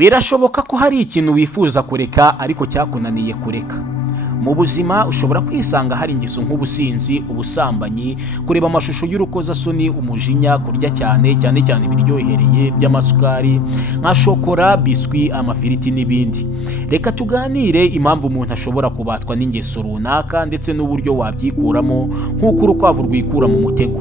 Birashoboka ko hari ikintu wifuza kureka ariko cyakunaniye kureka. Mu buzima ushobora kwisanga hari ingeso nk'ubusinzi, ubusambanyi, kureba amashusho y'urukozasoni, umujinya, kurya cyane ibiryohereye by'amasukari nka shokora, biswi, amafiriti n'ibindi. Reka tuganire impamvu umuntu ashobora kubatwa n'ingeso runaka ndetse n'uburyo wabyikuramo nk'uko urukwavu rwikura mu mutego.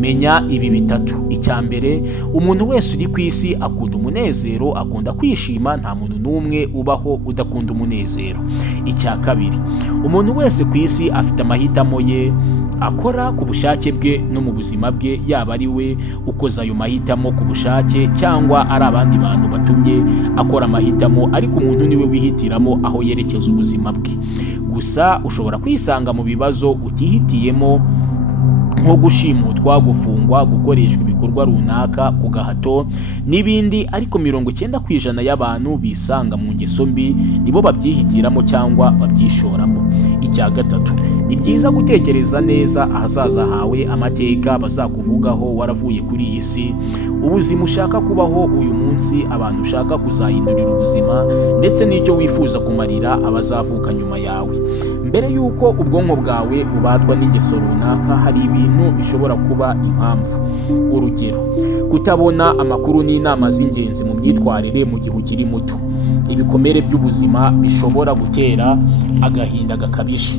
Menya ibi bitatu. Icya mbere, umuntu wese uri ku isi akunda umunezero, akunda kwishima, nta muntu n'umwe ubaho udakunda umunezero. Icya kabiri, umuntu wese ku isi afite amahitamo ye akora ku bushake bwe no mu buzima bwe, yaba ari we ukoze ayo mahitamo ku bushake cyangwa ari abandi bantu batumye akora amahitamo, ariko umuntu niwe wihitiramo aho yerekeza ubuzima bwe. Gusa ushobora kwisanga mu bibazo utihitiyemo nko gushimutwa, gufungwa, gukoreshwa ibikorwa runaka ku gahato n'ibindi, ariko 90% y'abantu bisanga mu ngeso mbi nibo babyihitiramo cyangwa babyishoramo. Icya gatatu, ni byiza gutekereza neza ahazaza hawe, amateka bazakuvugaho waravuye kuri iyi si, ubuzima ushaka kubaho uyu munsi, abantu ushaka kuzahindurira ubuzima, ndetse n'icyo wifuza kumarira abazavuka nyuma yawe. Mbere y'uko ubwonko bwawe bubatwa n'ingeso runaka, hari ibintu bishobora kuba impamvu. Urugero, kutabona amakuru n'inama z'ingenzi mu myitwarire mu gihe ukiri muto. Ibikomere by'ubuzima bishobora gutera agahinda gakabije.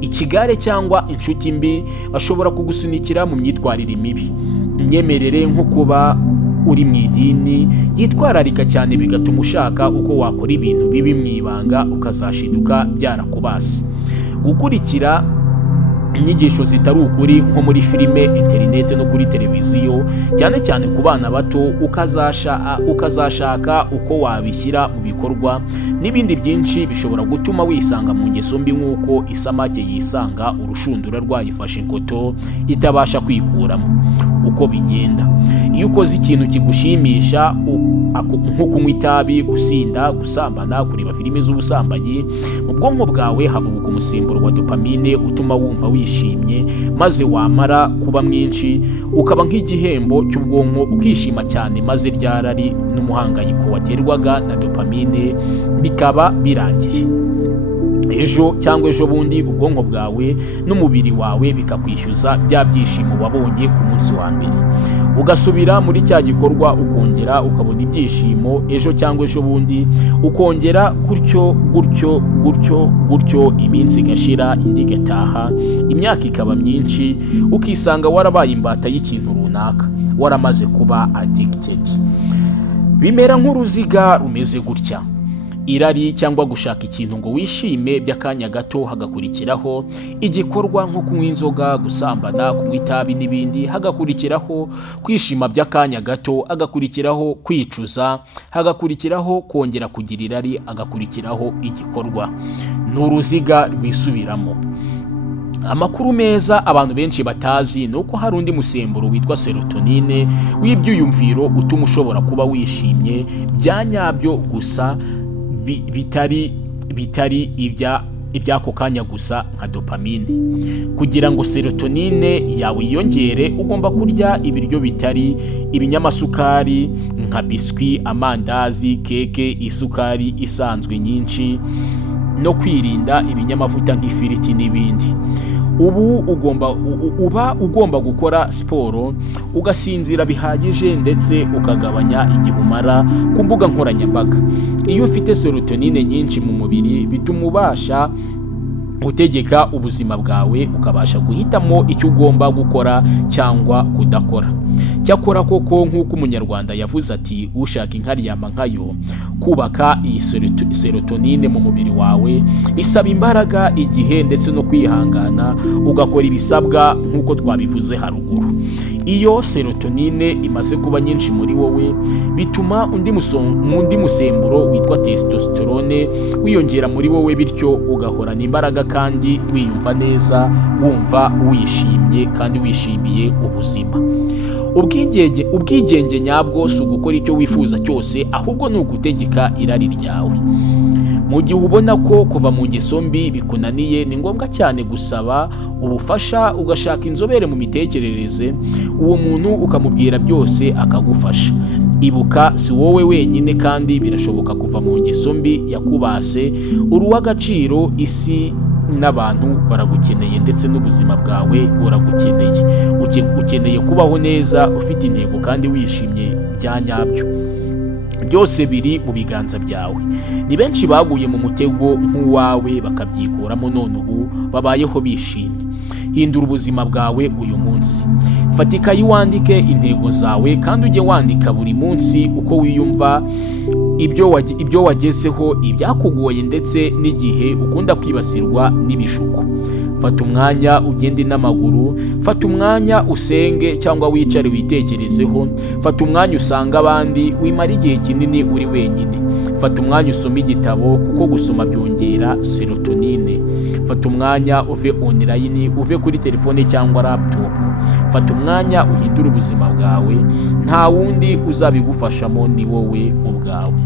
Ikigare cyangwa inshuti mbi bashobora kugusunikira mu myitwarire mibi. Imyemerere nko kuba uri mu idini yitwararika cyane bigatuma ushaka uko wakora ibintu bibi mu ibanga ukazashiduka byarakubase. Gukurikira inyigisho zitari ukuri nko muri filime, interineti no kuri televiziyo, cyane ku bana bato, ukazashaka uko wabishyira mu bikorwa n'ibindi byinshi bishobora gutuma wisanga mu ngeso mbi, nk'uko isamake yisanga urushundura rwayifashe inkoto itabasha kwikuramo. Uko bigenda, iyo ukoze ikintu kigushimisha nko kunywa itabi, gusinda, gusambana, kureba filime z'ubusambanyi, mu bwonko bwawe havubuka umusemburo wa dopamine utuma wumva wishimye, maze wamara kuba mwinshi ukaba nk'igihembo cy'ubwonko, ukishima cyane, maze ryarari n'umuhangayiko waterwaga na dopamine bikaba birangiye. Ejo cyangwa ejo bundi ubwonko bwawe n'umubiri wawe bikakwishyuza bya byishimo wabonye ku munsi wa mbere, ugasubira muri cya gikorwa, ukongera ukabona ibyishimo ejo cyangwa ejo bundi, ukongera gutyo, iminsi igashira, indi igataha, imyaka ikaba myinshi, ukisanga warabaye imbata y'ikintu runaka, waramaze kuba addicted. Bimera nk'uruziga rumeze gutya: irari cyangwa gushaka ikintu ngo wishime by'akanya gato, hagakurikiraho igikorwa nko kunywa inzoga, gusambana, kunywa itabi n'ibindi, hagakurikiraho kwishima by'akanya gato, hagakurikiraho kwicuza, hagakurikiraho kongera kugira irari, hagakurikiraho igikorwa. Ni uruziga rwisubiramo. Amakuru meza abantu benshi batazi ni uko hari undi musemburo witwa serotonine w'ibyiyumviro utuma ushobora kuba wishimye bya nyabyo, gusa bitari iby'ako kanya gusa nka dopamine. Kugira ngo serotonine yawe yiyongere, ugomba kurya ibiryo bitari ibinyamasukari nka biswi, amandazi, keke, isukari isanzwe nyinshi, no kwirinda ibinyamavuta nk'ifiriti n'ibindi. Uba ugomba gukora siporo, ugasinzira bihagije, ndetse ukagabanya igihe umara ku mbuga nkoranyambaga. Iyo ufite serotonine nyinshi mu mubiri, bituma ubasha gutegeka ubuzima bwawe, ukabasha guhitamo icyo ugomba gukora cyangwa kudakora. Cyakora koko, nk'uko umunyarwanda yavuze ati, ushaka inka aryama nkayo. Kubaka iyi serotonine mu mubiri wawe bisaba imbaraga, igihe, ndetse no kwihangana, ugakora ibisabwa nk'uko twabivuze haruguru. Iyo serotonine imaze kuba nyinshi muri wowe, bituma undi musemburo witwa testosterone wiyongera muri wowe, bityo ugahorana imbaraga kandi wiyumva neza, wumva wishimye kandi wishimiye ubuzima. Ubwigenge nyabwo si ugukora icyo wifuza cyose, ahubwo ni ugutegeka irari ryawe. Mu gihe ubona ko kuva mu ngeso mbi bikunaniye, ni ngombwa cyane gusaba ubufasha, ugashaka inzobere mu mitekerereze, uwo muntu ukamubwira byose akagufasha. ibuka si wowe wenyine kandi birashoboka kuva mu ngeso mbi yakubase. uri uw'agaciro, isi n'abantu baragukeneye ndetse n'ubuzima bwawe buragukeneye. ukeneye kubaho neza ufite intego kandi wishimye bya nyabyo. byose biri mu biganza byawe. ni benshi baguye mu mutego nk'uwawe bakabyikuramo, none ubu babayeho bishimye. hindura ubuzima bwawe uyu munsi. fata ikayi wandike intego zawe kandi ujye wandika buri munsi uko wiyumva, ibyo wagezeho, ibyakugoye ndetse n'igihe ukunda kwibasirwa n'ibishuko. fata umwanya ugende n'amaguru, fata umwanya usenge cyangwa wicare witekerezeho, fata umwanya usanga abandi, wimara igihe kinini uri wenyine. fata umwanya usome igitabo kuko gusoma byongera serotonine. fata umwanya uve online, uve kuri telefone cyangwa laptop. fata umwanya uhindure ubuzima bwawe, nta wundi uzabigufashamo, ni wowe ubwawe.